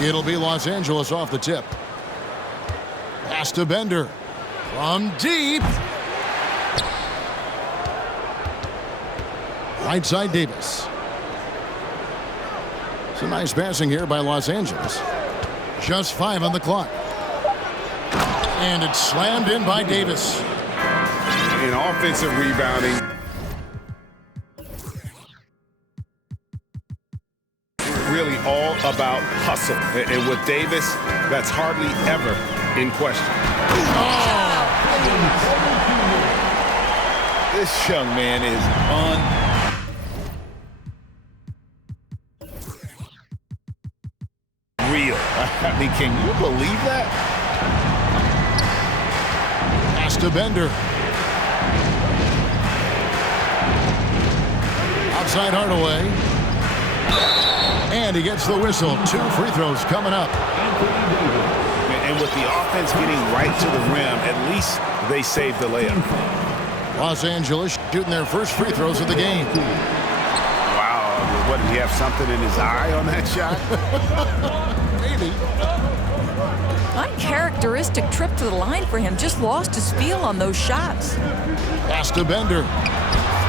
It'll be Los Angeles off the tip. Pass to Bender. From deep. Right side Davis. Some nice passing here by Los Angeles. Just 5 on the clock. And it's slammed in by Davis. In offensive rebounding, really all about hustle. And with Davis, that's hardly ever in question. This young man is unreal. I mean, can you believe that? Pass to Bender. Outside Hardaway. And he gets the whistle. 2 free throws coming up. And with the offense getting right to the rim, at least they saved the layup. Los Angeles shooting their first free throws of the game. Wow. What, did he have something in his eye on that shot? Maybe. Uncharacteristic trip to the line for him. Just lost his feel on those shots. Pass to Bender.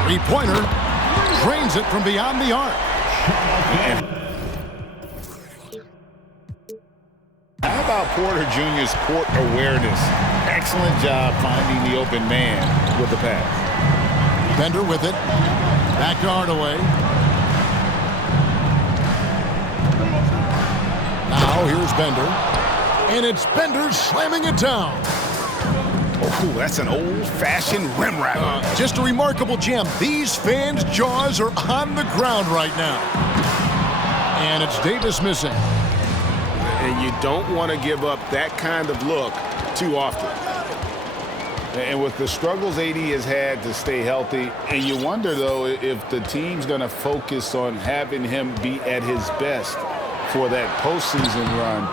3-pointer. Drains it from beyond the arc. How about Porter Jr.'s court awareness? Excellent job finding the open man with the pass. Bender with it. Back to Hardaway. Now here's Bender. And it's Bender slamming it down. Oh, that's an old-fashioned rim rattler. Just a remarkable gem. These fans' jaws are on the ground right now. And it's Davis missing. And you don't want to give up that kind of look too often. And with the struggles AD has had to stay healthy, and you wonder, though, if the team's going to focus on having him be at his best for that postseason run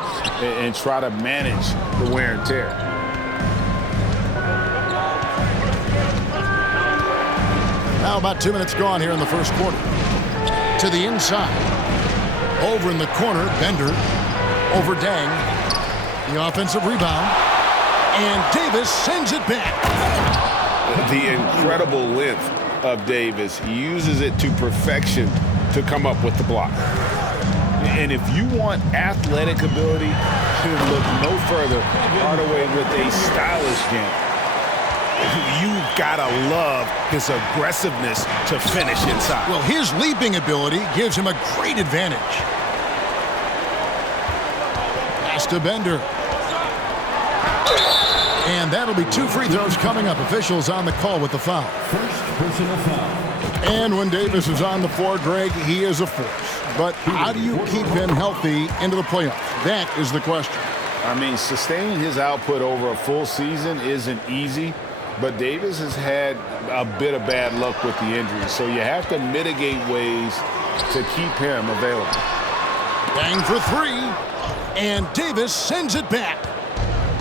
and try to manage the wear and tear. Now about 2 minutes gone here in the first quarter. To the inside. Over in the corner, Bender. Over Dang. The offensive rebound. And Davis sends it back. The incredible length of Davis. He uses it to perfection to come up with the block. And if you want athletic ability, look no further. Hardaway with a stylish jam. You've got to love his aggressiveness to finish inside. Well, his leaping ability gives him a great advantage. Pass to Bender. And that'll be 2 free throws coming up. Officials on the call with the foul. First personal foul. And when Davis is on the floor, Greg, he is a force. But how do you keep him healthy into the playoffs? That is the question. I mean, sustaining his output over a full season isn't easy. But Davis has had a bit of bad luck with the injury, so you have to mitigate ways to keep him available. Bang for 3, and Davis sends it back.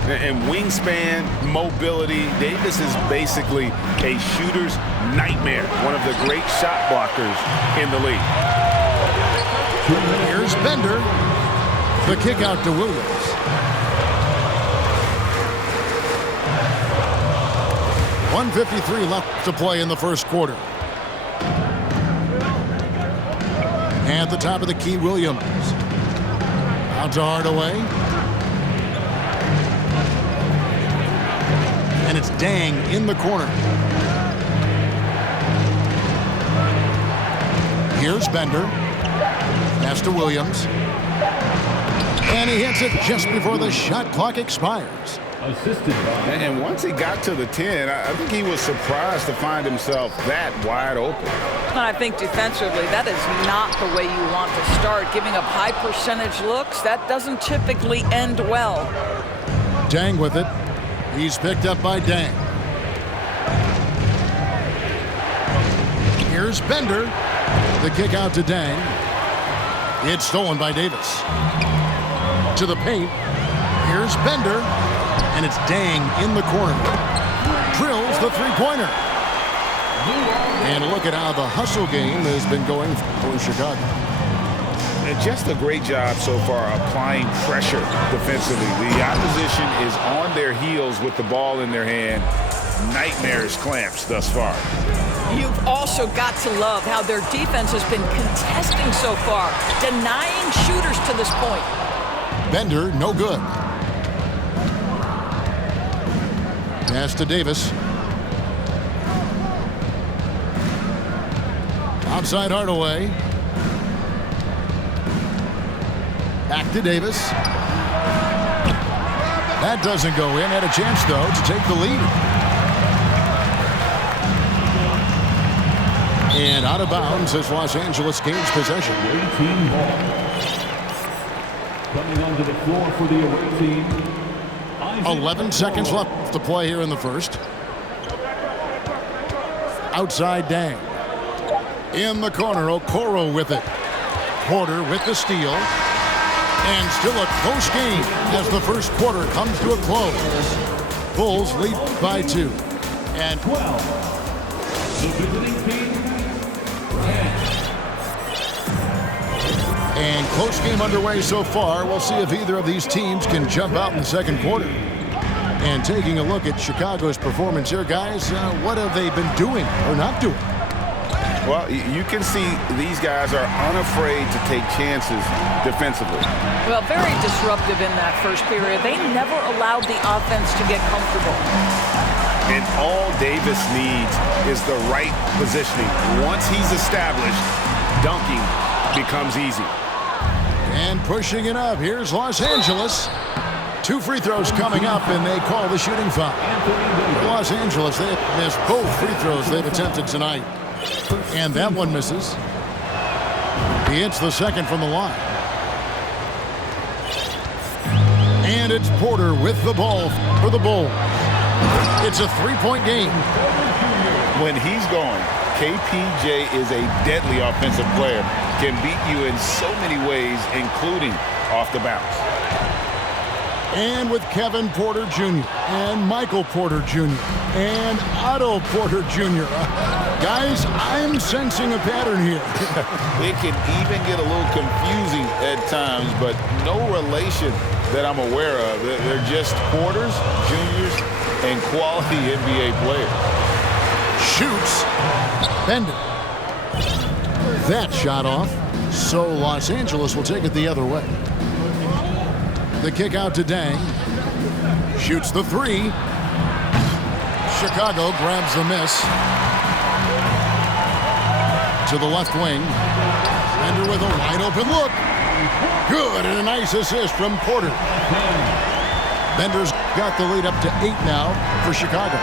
And wingspan, mobility, Davis is basically a shooter's nightmare, one of the great shot blockers in the league. Here's Bender. The kick out to Williams. .153 left to play in the first quarter. At the top of the key, Williams. Out to Hardaway. And it's Dang in the corner. Here's Bender. Pass to Williams. And he hits it just before the shot clock expires. Assisted by. And once he got to the 10, I think he was surprised to find himself that wide open. And I think defensively, that is not the way you want to start. Giving up high percentage looks, that doesn't typically end well. Dang with it. He's picked up by Dang. Here's Bender. The kick out to Dang. It's stolen by Davis. To the paint. Here's Bender. And it's Dang in the corner. Drills the three-pointer. And look at how the hustle game has been going for Chicago. Just a great job so far applying pressure defensively. The opposition is on their heels with the ball in their hand. Nightmares clamps thus far. You've also got to love how their defense has been contesting so far, denying shooters to this point. Bender, no good. Pass to Davis. Outside Hardaway. Back to Davis. That doesn't go in. Had a chance, though, to take the lead. And out of bounds as Los Angeles gains possession. Away team ball. Coming onto the floor for the away team. 11 seconds left to play here in the first. Outside Dang. In the corner, Okoro with it. Porter with the steal. And still a close game as the first quarter comes to a close. Bulls lead by 2. And 12. The visiting team. 10. And close game underway so far. We'll see if either of these teams can jump out in the second quarter. And taking a look at Chicago's performance here, guys, what have they been doing or not doing? Well, you can see these guys are unafraid to take chances defensively. Well, very disruptive in that first period. They never allowed the offense to get comfortable. And all Davis needs is the right positioning. Once he's established, dunking becomes easy. And pushing it up, here's Los Angeles. 2 free throws coming up, and they call the shooting foul. For Los Angeles, they have missed both free throws they've attempted tonight. And that one misses. He hits the second from the line. And it's Porter with the ball for the Bulls. It's a 3-point game. When he's going, KPJ is a deadly offensive player. Can beat you in so many ways, including off the bounce. And with Kevin Porter Jr. and Michael Porter Jr. and Otto Porter Jr. Guys, I'm sensing a pattern here. It can even get a little confusing at times, but no relation that I'm aware of. They're just Porters, Juniors, and quality NBA players. Shoots. Bender. That shot off. So Los Angeles will take it the other way. The kick out to Dang. Shoots the 3. Chicago grabs the miss. To the left wing. Bender with a wide open look. Good, and a nice assist from Porter. Bender's got the lead up to 8 now for Chicago.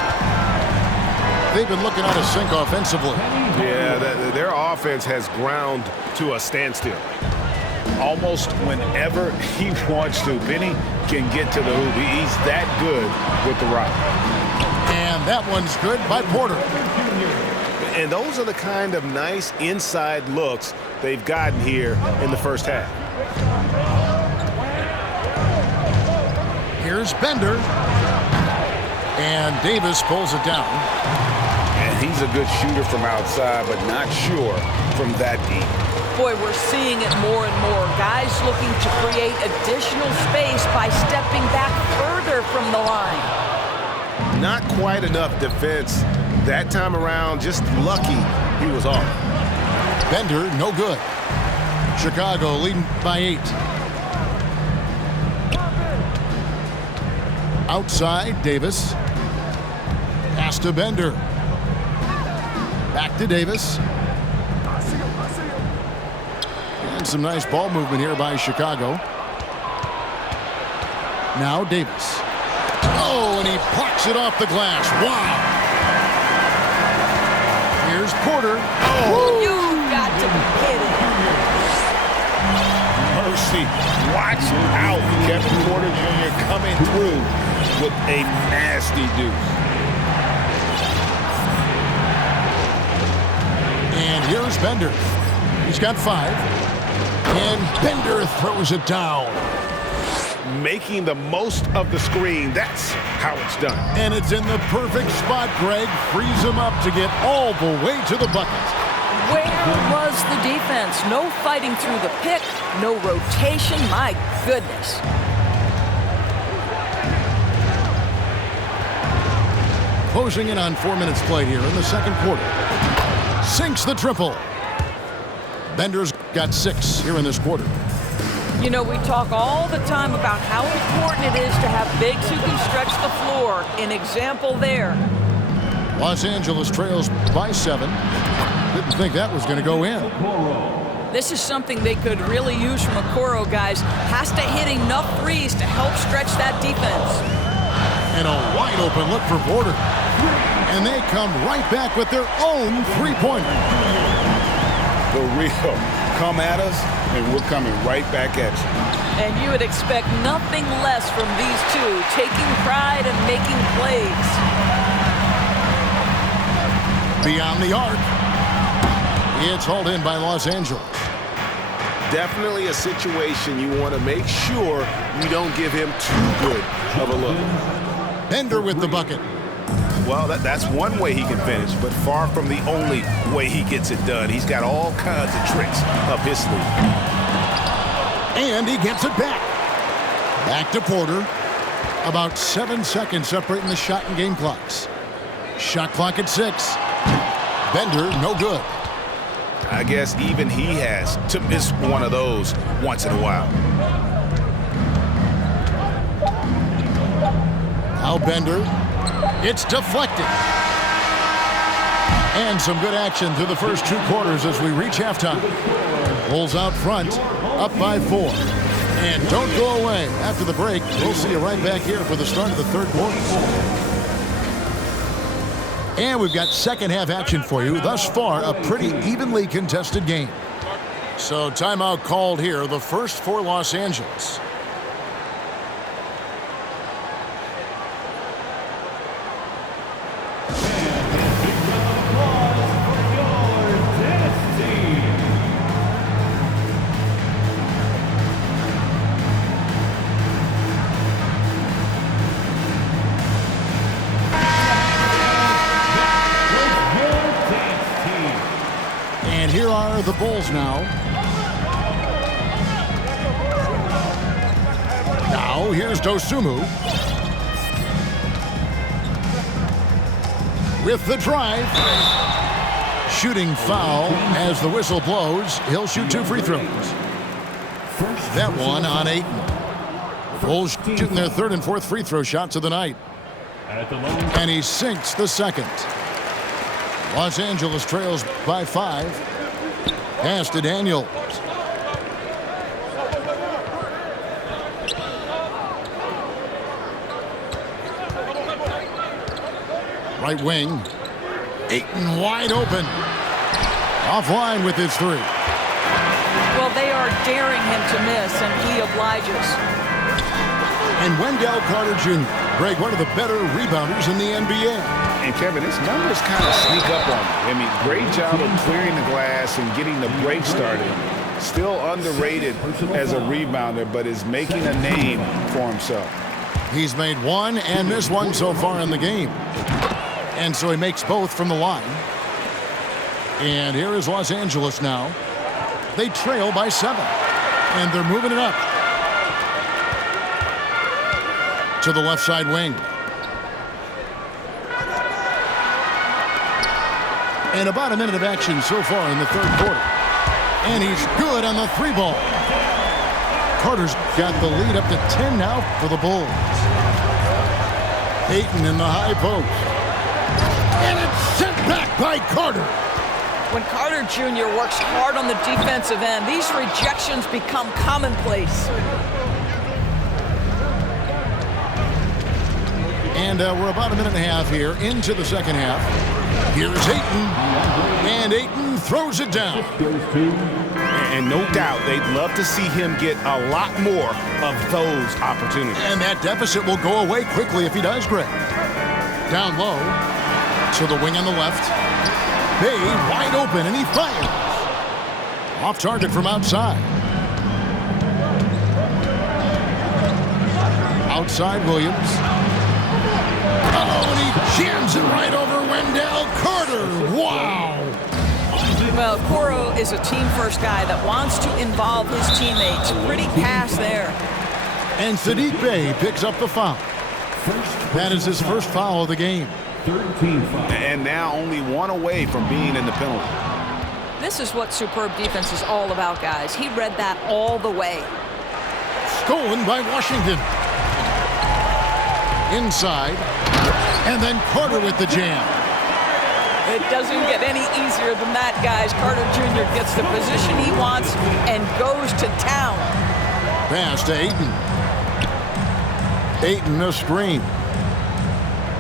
They've been looking out of sync offensively. Yeah, their offense has ground to a standstill. Almost whenever he wants to, Benny can get to the hoop. He's that good with the rock. And that one's good by Porter. And those are the kind of nice inside looks they've gotten here in the first half. Here's Bender. And Davis pulls it down. And he's a good shooter from outside, but not sure from that deep. Boy, we're seeing it more and more. Guys looking to create additional space by stepping back further from the line. Not quite enough defense that time around. Just lucky he was off. Bender, no good. Chicago leading by 8. Outside, Davis. Pass to Bender. Back to Davis. And some nice ball movement here by Chicago. Now Davis. Oh, and he plucks it off the glass. Wow. Here's Porter. Oh, you've got to be kidding. Mercy. Watch out. Kevin Porter Jr. coming through with a nasty deuce. And here's Bender. He's got 5. And Bender throws it down. Making the most of the screen. That's how it's done. And it's in the perfect spot, Greg. Frees him up to get all the way to the bucket. Where was the defense? No fighting through the pick, no rotation. My goodness. Closing in on 4 minutes played here in the second quarter. Sinks the triple. Bender's got 6 here in this quarter. You know, we talk all the time about how important it is to have bigs who can stretch the floor. An example there. Los Angeles trails by 7. Didn't think that was going to go in. This is something they could really use from Okoro, guys. Has to hit enough threes to help stretch that defense. And a wide open look for Porter. And they come right back with their own three-pointer. The real come at us, and we're coming right back at you. And you would expect nothing less from these two, taking pride and making plays. Beyond the arc. It's hauled in by Los Angeles. Definitely a situation you want to make sure you don't give him too good of a look. Bender with the bucket. Well, that's one way he can finish, but far from the only way he gets it done. He's got all kinds of tricks up his sleeve. And he gets it back. Back to Porter. About 7 seconds separating the shot and game clocks. Shot clock at 6. Bender, no good. I guess even he has to miss one of those once in a while. Now Bender. It's deflected. And some good action through the first 2 quarters as we reach halftime. Bulls out front, up by 4. And don't go away. After the break, we'll see you right back here for the start of the third quarter. And we've got second half action for you. Thus far, a pretty evenly contested game. So timeout called here, the first for Los Angeles. And here are the Bulls now. Now here's Dosunmu. With the drive. Shooting foul as the whistle blows. He'll shoot 2 free throws. That one on Ayton. Bulls shooting their 3rd and 4th free throw shots of the night. And he sinks the second. Los Angeles trails by 5. Pass to Daniels. Right wing. Ayton wide open. Offline with his 3. Well, they are daring him to miss, and he obliges. And Wendell Carter Jr., Greg, one of the better rebounders in the NBA. And Kevin, his numbers kind of sneak up on him. I mean, great job of clearing the glass and getting the break started. Still underrated as a rebounder, but is making a name for himself. He's made 1 and missed 1 so far in the game. And so he makes both from the line. And here is Los Angeles now. They trail by 7. And they're moving it up. To the left side wing. And about a minute of action so far in the third quarter. And he's good on the 3-ball. Carter's got the lead up to 10 now for the Bulls. Ayton in the high post. And it's sent back by Carter. When Carter Jr. works hard on the defensive end, these rejections become commonplace. And we're about a minute and a half here into the second half. Here's Ayton. And Ayton throws it down. And no doubt they'd love to see him get a lot more of those opportunities. And that deficit will go away quickly if he does, Greg. Down low to the wing on the left. Bay wide open, and he fires. Off target from outside. Outside Williams. Oh, and he jams it right over Wendell Carter. Wow. Well, Coro is a team-first guy that wants to involve his teammates. Pretty pass there. And Sadiq Bey picks up the foul. That is his first foul of the game. 13 foul. And now only one away from being in the penalty. This is what superb defense is all about, guys. He read that all the way. Stolen by Washington. Inside. And then Carter with the jam. It doesn't get any easier than that, guys. Carter Jr. gets the position he wants and goes to town. Pass to Ayton. Ayton a screen.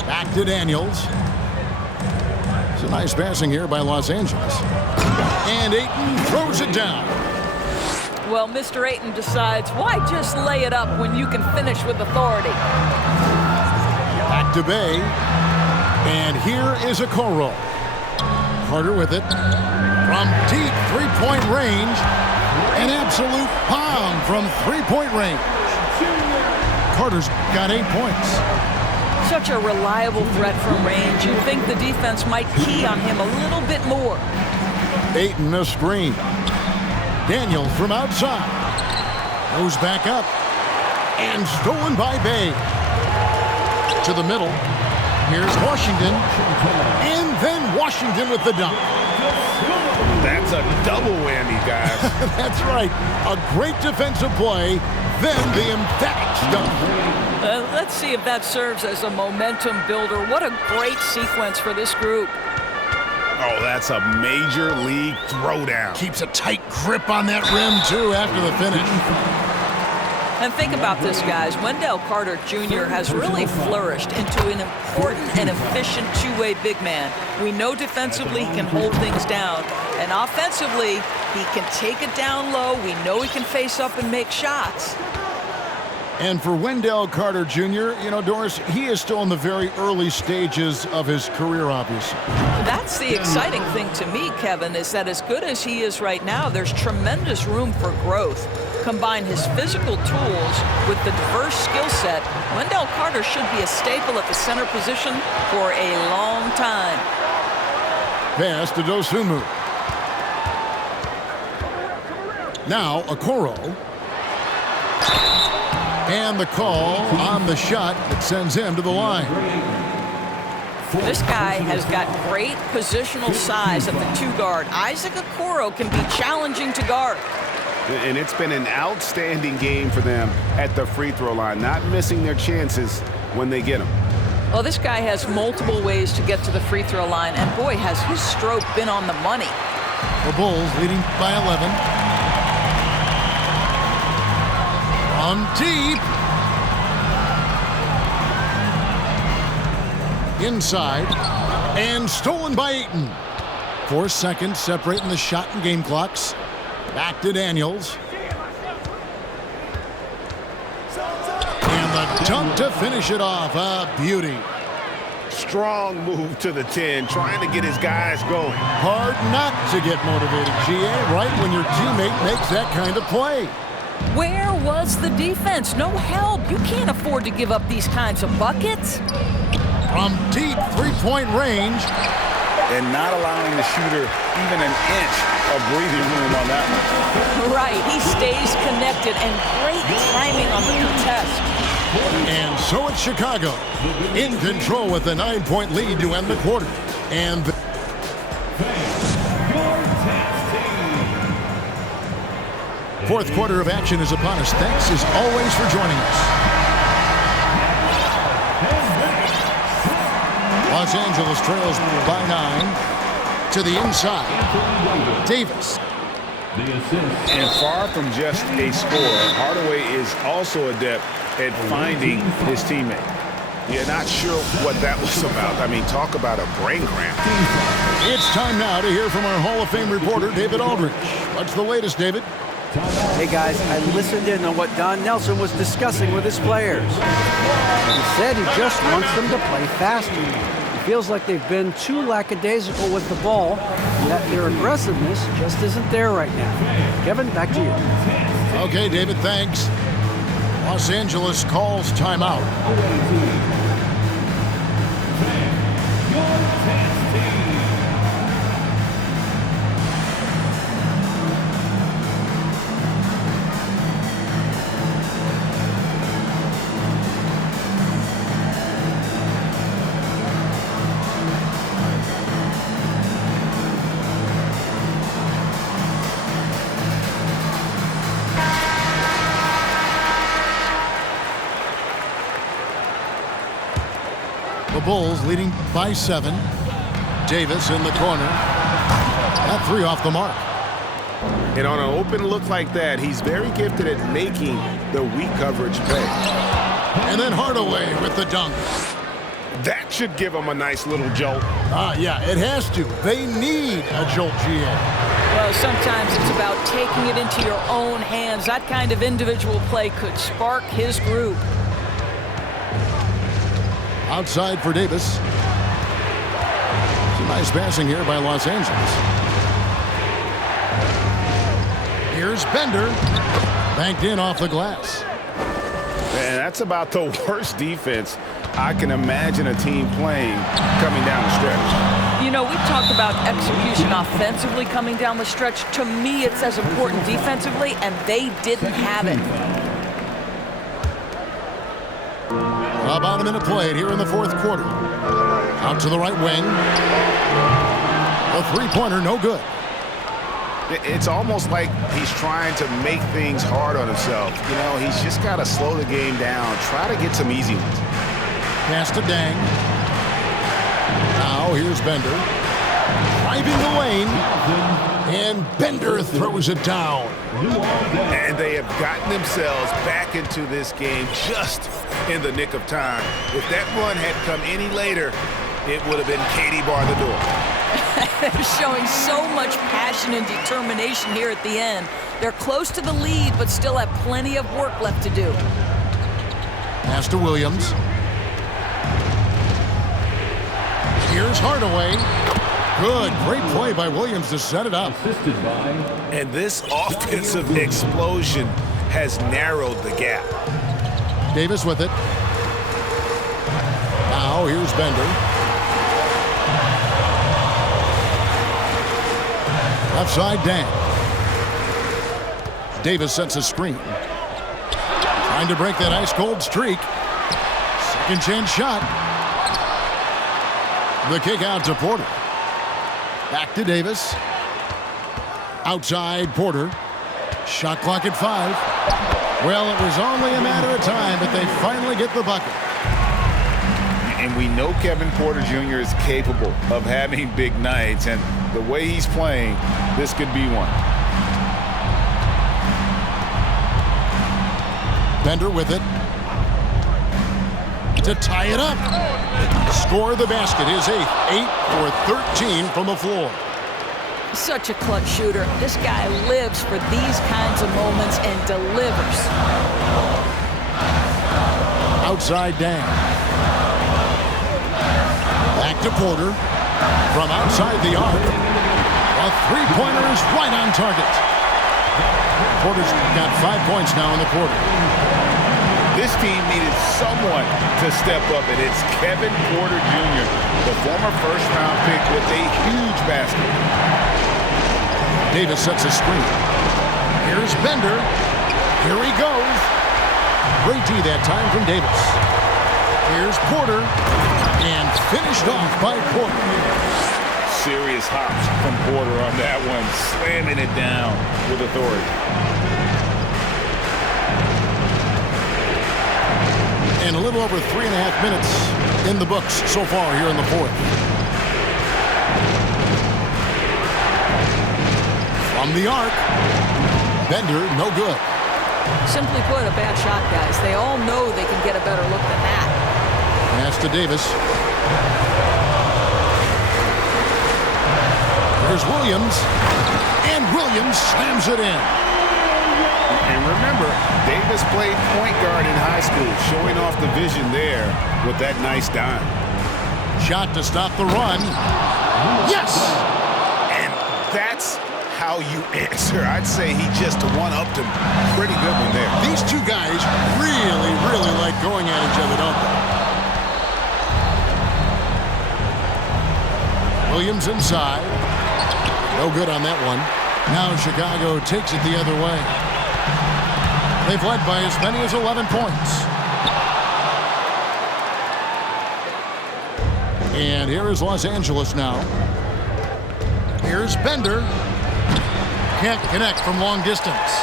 Back to Daniels. It's a nice passing here by Los Angeles. And Ayton throws it down. Well, Mr. Ayton decides, why just lay it up when you can finish with authority? Back to Bey. And here is a Coro. Carter with it. From deep three-point range. An absolute bomb from three-point range. Carter's got 8 points. Such a reliable threat from range. You'd think the defense might key on him a little bit more. Ayton a screen. Daniels from outside. Goes back up. And stolen by Bey. To the middle. Here's Washington. And then Washington with the dunk. That's a double whammy, guys. That's right. A great defensive play. Then the emphatic dunk. Let's see if that serves as a momentum builder. What a great sequence for this group. Oh, that's a major league throwdown. Keeps a tight grip on that rim, too, after the finish. And think about this, guys. Wendell Carter Jr. has really flourished into an important and efficient two-way big man. We know defensively he can hold things down. And offensively, he can take it down low. We know he can face up and make shots. And for Wendell Carter Jr., you know, Doris, he is still in the very early stages of his career, obviously. That's the exciting thing to me, Kevin, is that as good as he is right now, there's tremendous room for growth. Combine his physical tools with the diverse skill set, Wendell Carter should be a staple at the center position for a long time. Pass to Dosunmu. Now, Okoro. And the call on the shot that sends him to the line. This guy has got great positional size at the two guard. Isaac Okoro can be challenging to guard. And it's been an outstanding game for them at the free throw line, not missing their chances when they get them. Well, this guy has multiple ways to get to the free throw line, and boy, has his stroke been on the money. The Bulls leading by 11. From deep. Inside. And stolen by Ayton. 4 seconds separating the shot and game clocks. Back to Daniels. And the dunk to finish it off. A beauty. Strong move to the 10, trying to get his guys going. Hard not to get motivated, GA, right when your teammate makes that kind of play. Where was the defense? No help. You can't afford to give up these kinds of buckets. From deep three-point range. And not allowing the shooter even an inch of breathing room on that one. Right, he stays connected, and great timing on the contest. And so it's Chicago in control with a 9-point lead to end the quarter. And fourth quarter of action is upon us. Thanks as always for joining us. Los Angeles trails by 9 to the inside. Davis. And far from just a scorer, Hardaway is also adept at finding his teammate. You're not sure what that was about. I mean, talk about a brain cramp. It's time now to hear from our Hall of Fame reporter, David Aldridge. What's the latest, David? Hey guys, I listened in on what Don Nelson was discussing with his players. He said he just wants them to play faster. It feels like they've been too lackadaisical with the ball, yet their aggressiveness just isn't there right now. Kevin, back to you. Okay, David, thanks. Los Angeles calls timeout. The Bulls leading by 7. Davis in the corner. That 3 off the mark. And on an open look like that, he's very gifted at making the weak coverage play. And then Hardaway with the dunk. That should give him a nice little jolt. Yeah, it has to. They need a jolt, GA. Well, sometimes it's about taking it into your own hands. That kind of individual play could spark his group. Outside for Davis. Some nice passing here by Los Angeles. Here's Bender. Banked in off the glass. And that's about the worst defense I can imagine a team playing coming down the stretch. You know, we've talked about execution offensively coming down the stretch. To me, it's as important defensively, and they didn't have it. About a minute played here in the 4th quarter. Out to the right wing. A 3-pointer, no good. It's almost like he's trying to make things hard on himself. You know, he's just got to slow the game down. Try to get some easy ones. Pass to Dang. Now here's Bender. Driving the lane. And Bender throws it down. And they have gotten themselves back into this game just in the nick of time. If that run had come any later, it would have been Katie bar the door. They're showing so much passion and determination here at the end. They're close to the lead, but still have plenty of work left to do. Pass to Williams. Here's Hardaway. Good, great play by Williams to set it up. Assisted by. And this offensive explosion has narrowed the gap. Davis with it. Now here's Bender. Left side, Dan. Davis sets a screen. Trying to break that ice-cold streak. Second chance shot. The kick out to Porter. Back to Davis. Outside Porter. Shot clock at 5. Well, it was only a matter of time, but they finally get the bucket. And we know Kevin Porter Jr. is capable of having big nights, and the way he's playing, this could be one. Bender with it. To tie it up. Score the basket, his 8th. 8 for 13 from the floor. Such a clutch shooter. This guy lives for these kinds of moments and delivers. Outside Dan. Back to Porter. From outside the arc. A 3-pointer is right on target. Porter's got 5 points now in the quarter. This team needed someone to step up, and it's Kevin Porter Jr., the former first-round pick with a huge basket. Davis sets a screen. Here's Bender. Here he goes. Great D that time from Davis. Here's Porter. And finished off by Porter. Serious hops from Porter on that one, slamming it down with authority. And a little over 3.5 minutes in the books so far here in the 4th. From the arc, Bender, no good. Simply put, a bad shot, guys. They all know they can get a better look than that. Pass to Davis. There's Williams. And Williams slams it in. And remember, Davis played point guard in high school, showing off the vision there with that nice dime. Shot to stop the run. Yes! And that's how you answer. I'd say he just one-upped him. Pretty good one there. These two guys really, really like going at each other, don't they? Williams inside. No good on that one. Now Chicago takes it the other way. They've led by as many as 11 points. And here is Los Angeles now. Here's Bender. Can't connect from long distance.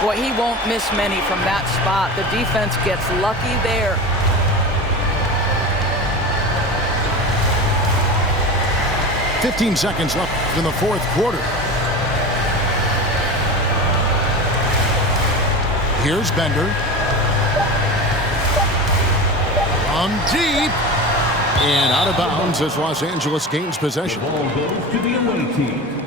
Boy, he won't miss many from that spot. The defense gets lucky there. 15 seconds left in the fourth quarter. Here's Bender. From deep. And out of bounds as Los Angeles gains possession. The ball goes to the away team.